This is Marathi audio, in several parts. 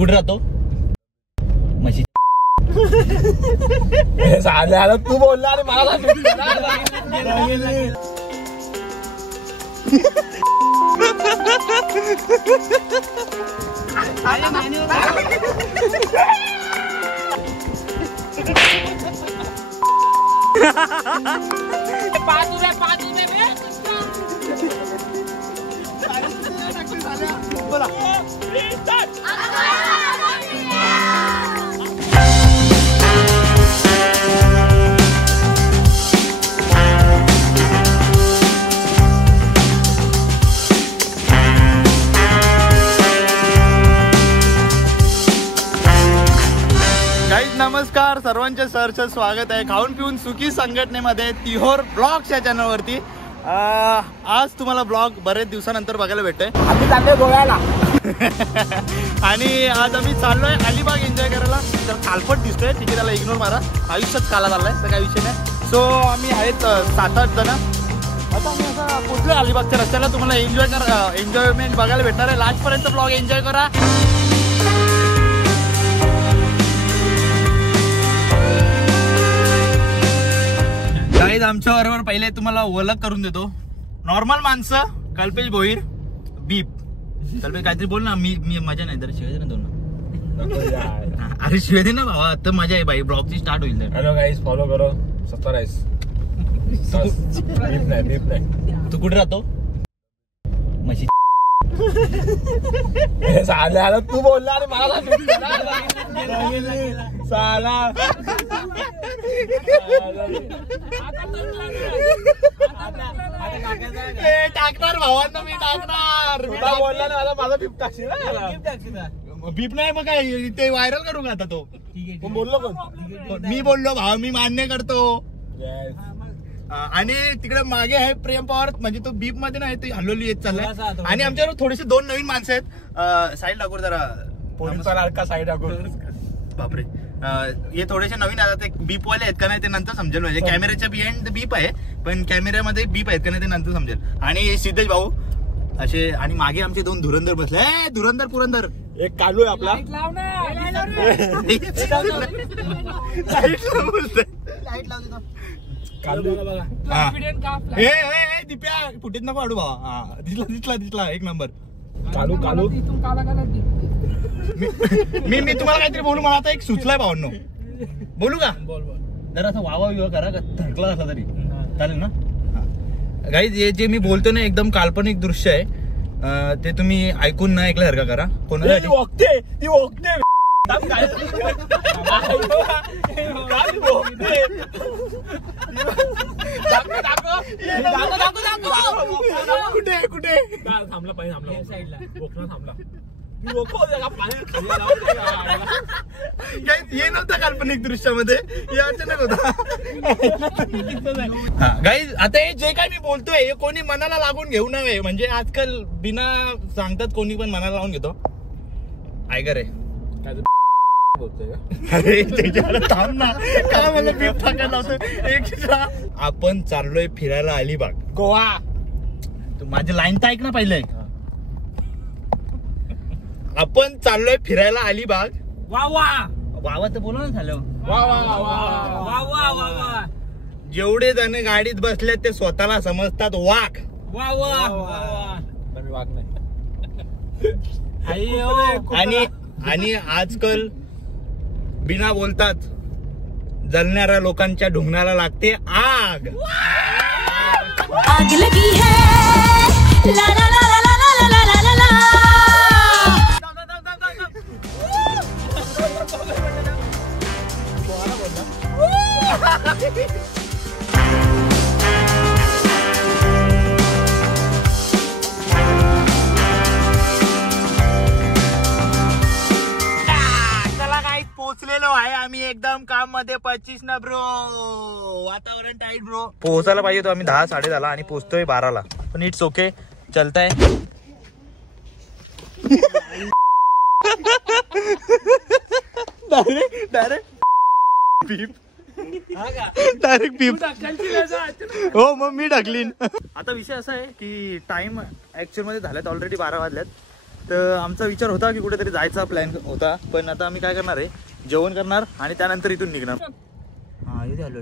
कुठे राहतो? म्हशी झालं तू बोलला आणि मला नमस्कार सर्वांचे सरचं स्वागत आहे खाऊन पिऊन सुखी संघटनेमध्ये तिहोर ब्लॉग्स या चॅनलवरती। आज तुम्हाला ब्लॉग बरेच दिवसानंतर बघायला भेटतोय। आम्ही चाललोय गोव्याला आणि आज आम्ही चाललोय अलिबाग एन्जॉय करायला। तर कालपट दिसतोय ठीक आहे, त्याला इग्नोर मारा, आयुष्यात काला चाललाय तर काही विषय नाही। सो आम्ही आहेत 7-8 जण। आता आम्ही असं पोचलोय अलिबागच्या रस्त्याला। तुम्हाला एन्जॉयमेंट बघायला भेटणार आहे। लास्ट पर्यंत ब्लॉग एन्जॉय करा। गाईज आमच्या बरोबर पहिले तुम्हाला ओळख करून देतो। नॉर्मल माणसं, कल्पेश भोईर, बीप। कल्पेश काहीतरी बोल ना, मी मजा नाही तर शिवाय ना दोन। अरे शिवाय दे ना भावा, तर मजा आहे भाई, ब्लॉगची स्टार्ट होईल। हॅलो गाईज, फॉलो करो, सबस्क्राइब। बीप नाही। तू कुठे राहतो? म्हशी झालं तू बोलला आणि मला साला टाकणार भावांना, मी टाकणार। बोलला ना मला, माझा बीप टाकशील ना। बीप नाही मग काय, ते व्हायरल करू का आता? तो बोललो कोण? मी बोललो भावा, मी मान्य करतो। आणि तिकडे मागे आहे प्रेम पवार, म्हणजे तो बीप मध्ये नाही, ते हल्लोली येत चाललाय। आणि आमच्यावर थोडेसे 2 नवीन माणसं आहेत। साईड लागून जरा पोलिसचा लाडका साईड लागून। बापरे, हे थोडेसे नवीन आता बीप वाले आहेत का नाही ते नंतर समजेल। म्हणजे कॅमेऱ्याच्या बिहाइंड बीप आहे, पण कॅमेऱ्यामध्ये बीप आहेत का नाही ते नंतर समजेल। आणि सिद्धेश भाऊ असे, आणि मागे आमचे 2 धुरंधर बसले। धुरंधर पुरंदर एक कालू आहे आपला। दिप्या फुटीत नको आडू भावा। दिसला एक नंबर कालू। मी तुम्हाला काहीतरी बोलू, मला आता एक सुचलाय भावांनो। बोलू का? जरा असं वावा विवा करा, थरकला असला तरी चालेल ना? गाईज हे जे मी बोलतो ना एकदम काल्पनिक दृश्य आहे, ते तुम्ही ऐकून न ऐकल्यासारखं करा। कोणाला कुठे थांबला पाहिजे, थांबला हे नव्हतं काल्पनिक दृश्यामध्ये, हे अचानक होता। गाईज आता हे जे काय मी बोलतोय हे कोणी मनाला लागून घेऊ नये, म्हणजे आजकाल बिना सांगतात कोणी पण मनाला लावून घेतो। ऐका रे, अरे त्याच्यावर थांब ना, काय मला बीप टाकायला लावतोय। आपण चाललोय फिरायला अलिबाग गोवा। तू माझी लाईन तर ऐक ना पहिले। आपण चाललोय फिरायला अलिबाग। वावा तर बोला ना झालं। जेवढे जण गाडीत बसले ते स्वतःला समजतात वाघ। वाघ नाही। आणि आजकाल बिना बोलतात जलणाऱ्या लोकांच्या ढुंगणाला लागते आग। आग लगी है ला ला ला ला ला ला ला ला ला ला। पोहोचलेलो आहे आम्ही एकदम काम मध्ये 25 ना ब्रो। वातावरण टाईट ब्रो। पोहोचायला पाहिजे तो आम्ही 10-10:30 आणि पोहोचतोय 12ला, पण इट्स ओके, चलता है। डायरेक्ट बीप हो, मग मी ढकलीन। आता विषय असा आहे की टाइम ऍक्च्युअल मध्ये झाल्यात ऑलरेडी 12 वाजल्यात। तर आमचा विचार होता की कुठेतरी जायचा प्लॅन होता, पण आता आम्ही काय करणार आहे, जेवण करणार आणि त्यानंतर इथून निघणार. हा इथे आलो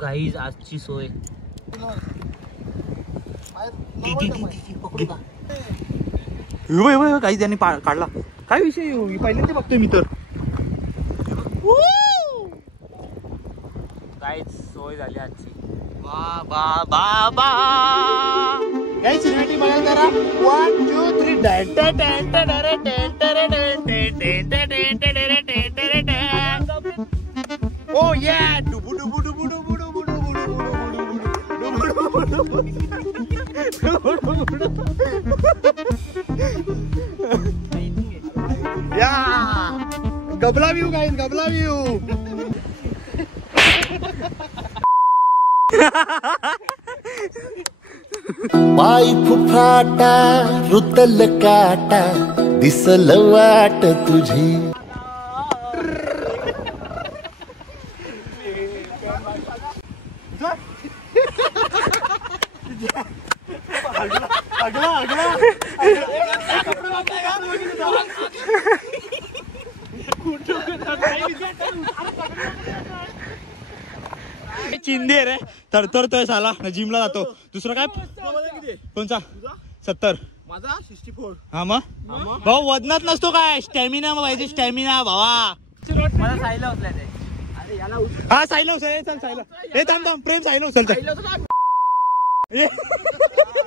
गाईज आजची सोय. गाईज यांनी काढला. काय विषय पहिल्यांदा बघतोय मी तर. गाईज सोय झाली आजची. बा बा बा बा गाईज सिनेमॅटिक बघायला करा. 1 2 3 ओ या डुबू डुबू डुबू डुबू डुबू डुबू या गबला व्ह्यू गाईज, गबला व्ह्यू. पाय फुफाटा रुतल काटा दिसल वाट तुझी. चिंदे रे तरतरतोय साला. जिमला जातो. दुसरं काय कोणचा 70 माझा 64. हा मग भाऊ वजनात नसतो काय, स्टॅमिना पाहिजे, स्टॅमिना भावा. मला साईला उचलाय ते. हा साईला उचल. चल साईला. हे थांब थांब प्रेम साईला उचल.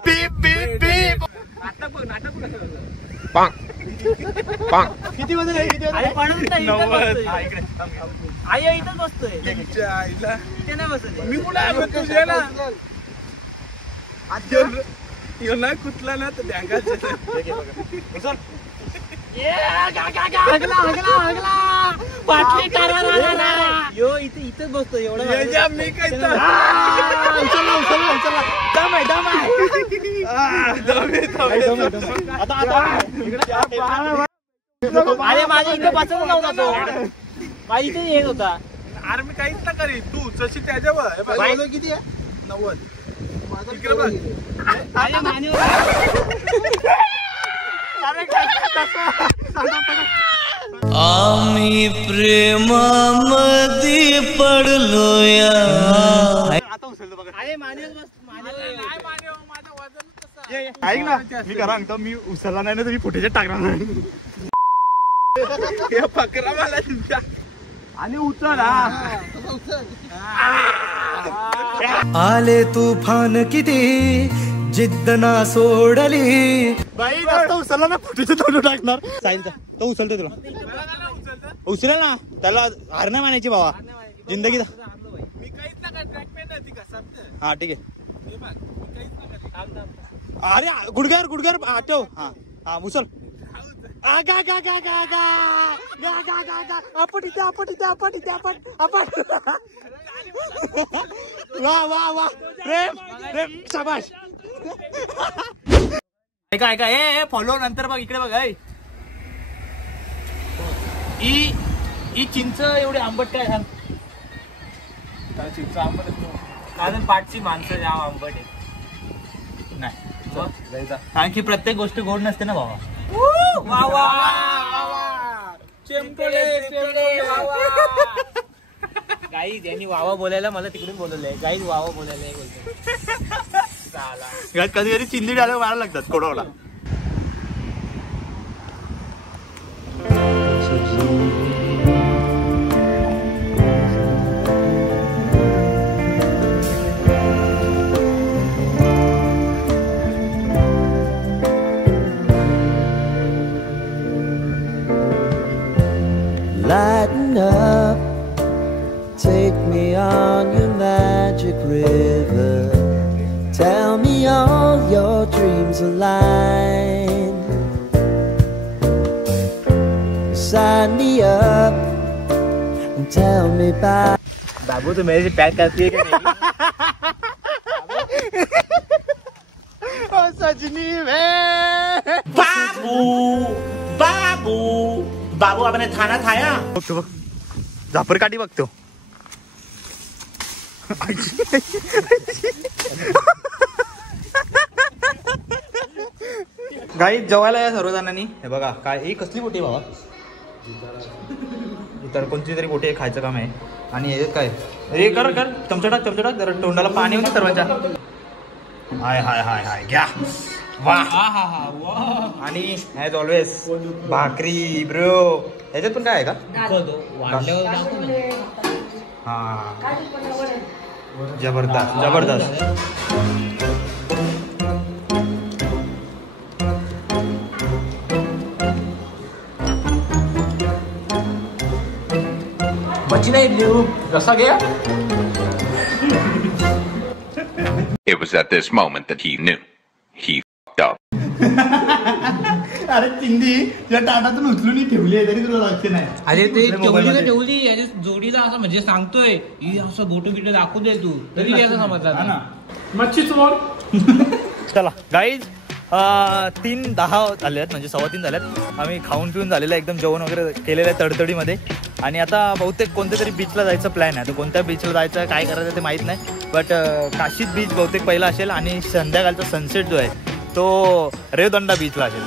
पीप पीप पीप. किती वजन आहे, किती वजन आहे? 90. आई इथंच बसतोय. ते नाही बसत. मी कुठे तुझे ना नाही कुठला ना तर उचल. यो इथंच बसतोय एवढं. मी काय अरे माझ्या इथे बसत नव्हता तो. माझ्या इथे येत होता. अरे मी काहीच ना करी तू जशी त्याच्यावर किती आहे 90. इकडे बघ. आम्ही प्रेमामध्ये पडलो या. आता उचलतो बघा. अरे मान्यवर बस. ऐक ना मी करा सांगतो, मी उचलला नाही ना तर मी फुटेज टाकणार नाही. पकरा मला तुमच्या आणि उचल. आले तुफान किती जिद्द ना सोडली. बाई जास्त उचलला ना फुटेज तोडून टाकणार. साहिलचा तो उचलतो तुला. उचलेल ना, त्याला हार नाही मानायची भावा जिंदगी. मी काहीच ना काय ट्रॅक ती का सब. हा ठीक आहे. अरे गुडघ्यावर आठव. हा हा उचल. आगा गा गा गा गा गा गा गा गा. आपण इथे वा वा वा. प्रेम प्रेम शाबाश. ऐका ए फॉलो नंतर बघ. इकडे बघ. ही चिंच एवढी आंबट काय सांग. चिंच आंबट कारण पाठची माणसं जाम आंबट आहे. नाही कारण की प्रत्येक गोष्ट गोड नसते ना भावा. गाईज यांनी वावा बोलायला मला तिकडून बोलवलंय. गाईज वावा बोलायला बोलतोय. कधी कधी चिंदी डायलॉग मारायला लागतात कोडावला. Lighten up, take me on your magic river. Tell me all your dreams align. Sign me up and tell me bye. बाबू तो मेरे से प्यार करती है कि नहीं? सजनी बाबू बाबू बाबू आपने खाना खाया. बघतो बघ झापर काठी बघतो. गाईत जेवायला या सर्वजणांनी. हे बघा काय ही कसली बोटी बाबा, इतर कोणती तरी बोटी खायचं काम आहे. आणि हे काय रे, कर कर चमचा टाक जरा तोंडाला पाणी होते सर्वांच्या. हाय हाय हाय हाय घ्या वा. आणि ॲज ऑलवेज भाकरी ब्रो. ह्याच्यात पण काय आहे का? हा जबरदस्त जबरदस्त. मच्छी नाही रसा घ्या. It was at this moment that he knew. He f***ed up. अरे चिंदी या ताटातून उचलून ठेवली आहे तरी तुला लक्ष नाही. अरे ते ठेवली याच्या जोडीला असं म्हणजे सांगतोय ही असं बोटो बिटो दाखवू दे तू तरी असं समजला ना. मच्छीच बोल. चला गाईज 3:10 झाले आहेत, म्हणजे 3:15 झाल्यात. आम्ही खाऊन पिऊन झालेलं एकदम जेवण वगैरे केलेलं आहे तडतडीमध्ये. आणि आता बहुतेक कोणत्या तरी बीचला जायचं प्लॅन आहे. तर कोणत्या बीचला जायचं काय करायचं ते माहीत नाही. बट काशीद बीच बहुतेक पहिला असेल आणि संध्याकाळचा सनसेट जो आहे तो रेवदंडा बीचला असेल.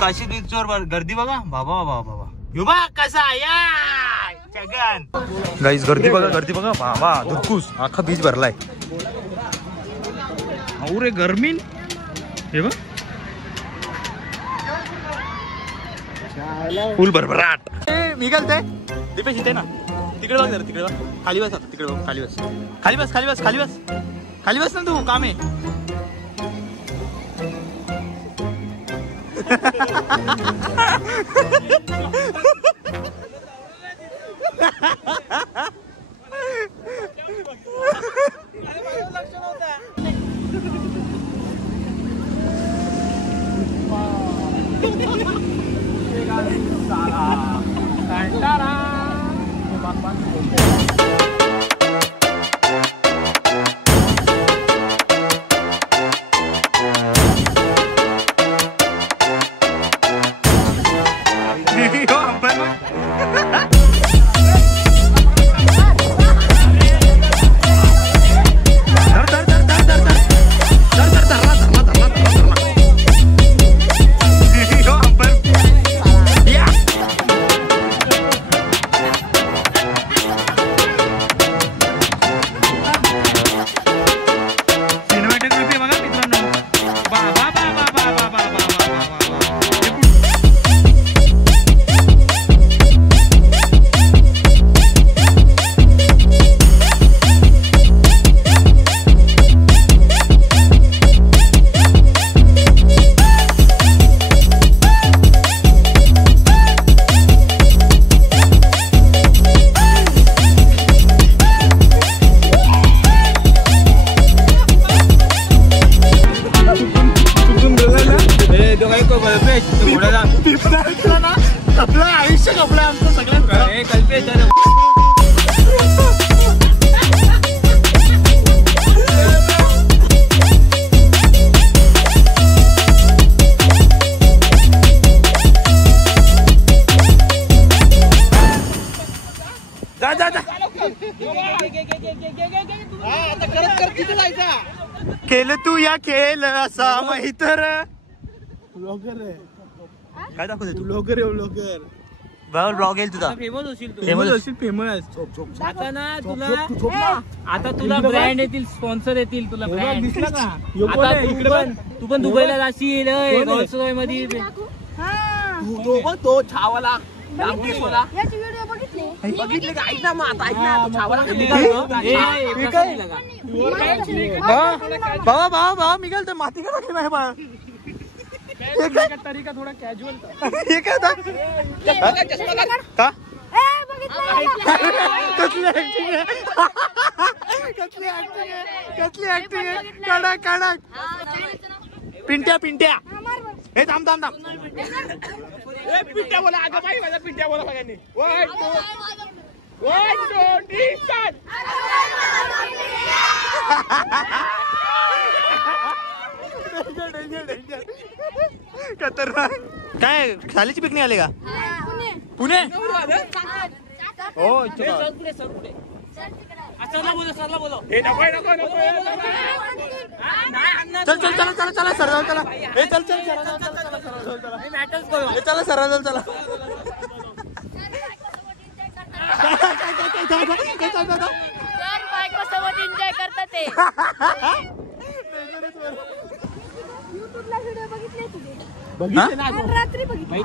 काशी बीचवर गर्दी बघा बाबा बाबा युबा कसा या छगन. गाईस गर्दी बघा बाबा धुक्कूस अख्खा बीच भरलाय. अरे गर्मीन हे बघ फुल भरभराट. मी घालते दीपेश इथे ना तिकडे बघ जरा तिकडे बघ. खाली बस आता तिकडे बघ. खाली बस ना तू काम आहे. आपलं आयुष्य कपलं आमचं सगळ्यांचं कल्पेश. जा जा जा आता करत किती जायचा. खेळ तू या खेळ असा माहित ब्लॉगर आहे. काय दाखवते तू? ब्लॉगर आहे ब्लॉगर. बरोबर ब्लॉग येईल तुझा. फेमस होशील तू. फेमस आता ना तुला आता तुला ब्रँड येतील स्पॉन्सर येतील तुला ब्रँड दिसला का. आता तू पण दुबईला जाशील रोल्स रॉय मध्ये. तो छावाला बघितले का. ऐक ना मग आता ऐक ना तो छावाला बाबा बाबा बाबा मी गेल तर माती का टाकली नाही बा. तरीका थोडा कॅज्युअल हे काय का कसली ऍक्टिंग आहे. कडक कडक पिंट्या पिंट्या. हे थांब थांब थांब. पिंट्या बोला अगं बाई माझा पिंट्या बोला सगळ्यांनी. 1 2 3 स्टार्ट. खतरनाक. काय शाळेची पिकनिक आली का? पुणे. हो सरला बोलो चल चल चला चला चला सर चला हे चल चल चला सर चला बायको सोबत एन्जॉय करतात ते. युट्यूबला व्हिडिओ बघितले तुझे? रात्री बघितले.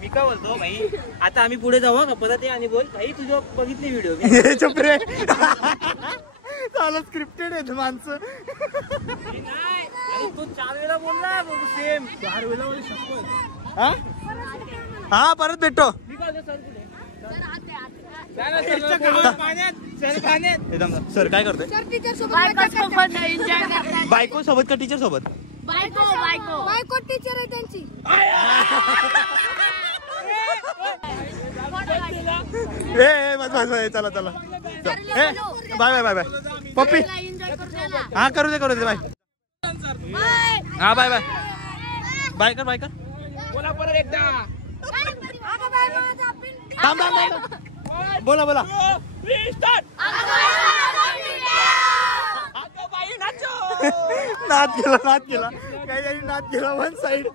मी काय बोलतो भाई, आता आम्ही पुढे जाऊ का परत आणि बोल भाई तुझं बघितली व्हिडिओ. चुप रे. चालत स्क्रिप्टेड आहे माणसं. तू 4 वेळा बोलला सेम 4 वेळा बोल शपथ. हा परत भेटतो. सर काय करतोय? बायको सोबत का टीचर सोबत? बायको टीचर आहे त्यांची. बस चला चला बाय बाय बाय पप्पी. हा करू दे बाय. हा बाय बाय बाय कर बोला परत एकदा. बोला बोला. नाच केला वन साइड.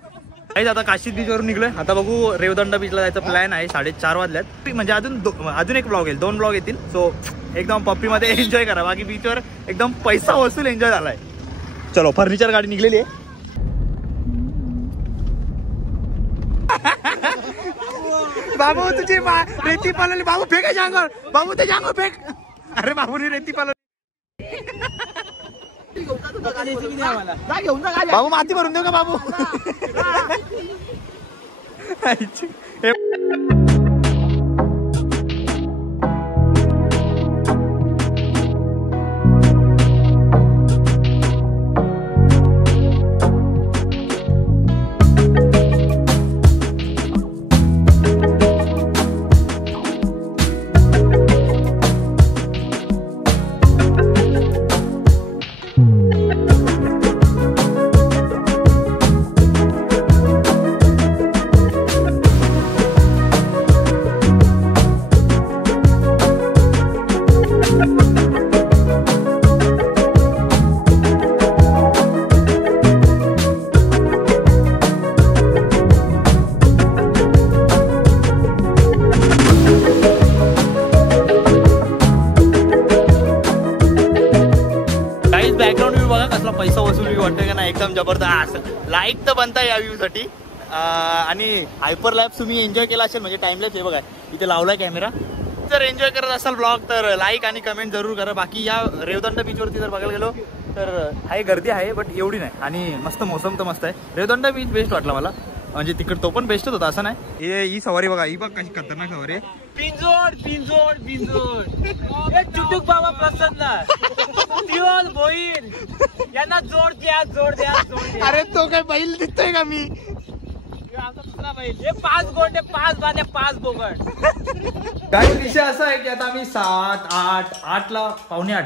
आता काशीद बीच वरून निघलोय. आता बघू रेवदंडा बीचला जायचा प्लॅन आहे. 4:30 वाजल्यात. म्हणजे अजून एक ब्लॉग येईल, 2 ब्लॉग येतील. सो एकदम पप्पी मध्ये एन्जॉय करा. बाकी बीचवर एकदम पैसा वसूल एन्जॉय झालाय. चलो फर्निचर गाडी निघलेली आहे. बाबू तुझी रेती पालवली. बाबू फेक आहे अंगावर. बाबू त्याच्या अंगावर फेक. अरे बाबूने रेती पालवली. बाबू माती भरून देऊ का बाबू? पैसा वसूल वाटतोय का ना एकदम जबरदस्त. लाईट तर बनता या व्ह्यू साठी. आणि हायपर लॅप तुम्ही एन्जॉय केला असेल म्हणजे टाइम लॅप्स हे बघा इथे लावलाय कॅमेरा. जर एन्जॉय करत असाल ब्लॉग तर लाईक आणि कमेंट जरूर करा. बाकी या रेवदंडा बीच वरती जर बघायला गेलो तर आहे गर्दी आहे बट एवढी नाही. आणि मस्त मोसम तर मस्त आहे. रेवदंडा बीच बेस्ट वाटला मला. म्हणजे तिकड तो पण बेस्टच होता असं नाही. ही सवारी बघा ही बघ कशी खतरनाक सवारी आहे. पिंजोड चुटुक बाबा प्रसन्न भोईर यांना जोड द्या. अरे तो काय बैल दिसतोय का मी? हे 5 गोंडे 5 बाने 5 बोगड. काही विषय असा आहे की आता आम्ही 8:30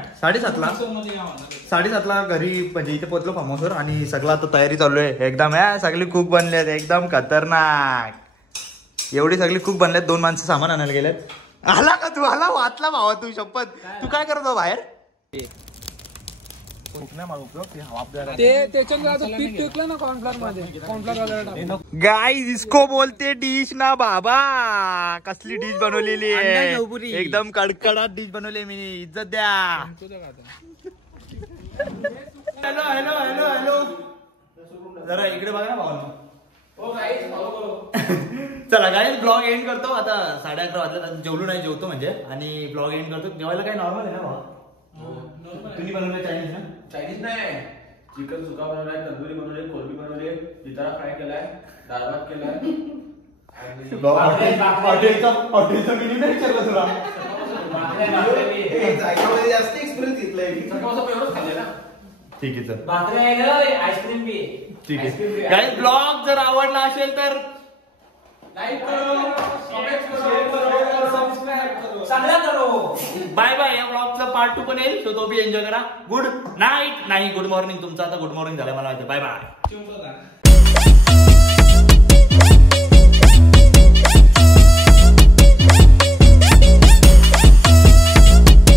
साडेसातला घरी म्हणजे इथे पोहोचलो फार्म हाऊसवर. आणि सगळं आता तयारी चालू आहे एकदम. सगळी कुक बनले एकदम खतरनाक. एवढी सगळी कुक बनल्यात. 2 माणसं सामान आणायला गेलेत. आला का तू? आला वाचला भावा तू शपथ. तू काय करत हो बाहेर? गाइस इसको बोलते डिश ना बाबा. कसली डिश बनवलेली आहे एकदम कडकडाट डिश बनवली. मी इज्जत द्या. हॅलो हॅलो हॅलो हॅलो जरा इकडे बघा ना भावा. चला गाईज ब्लॉग एंड करतो. आता 11:30 वाजले. जेवलो नाही जेवतो म्हणजे. आणि ब्लॉग एंड करतो. जेवायला काय नॉर्मल आहे ना भावा? तुम्ही बनवलं चायनीज ना? चायनीज नाही. चिकन सुका बनवलाय, तंदुरी बनवले, कोलबी बनवले, जितारा फ्राय केलाय, डाळ भात केलाय. हॉटेलचा मेन्यू नाही विचारला तुला. जास्त एक्सपिरियन्स घेतलाय. ठीक आहे सर. आईस्क्रीम बी ठीक आहे. गाईज ब्लॉग जर आवडला असेल तर लाईक करो, कमेंट करो, सबस्क्राइब करो. चांगला करो. Bye bye. या ब्लॉगचा पार्ट 2 पण येईल, तो बी एन्जॉय करा. Good night. नाही, गुड मॉर्निंग तुमचा आता गुड मॉर्निंग झालं मला माहिती. Bye bye.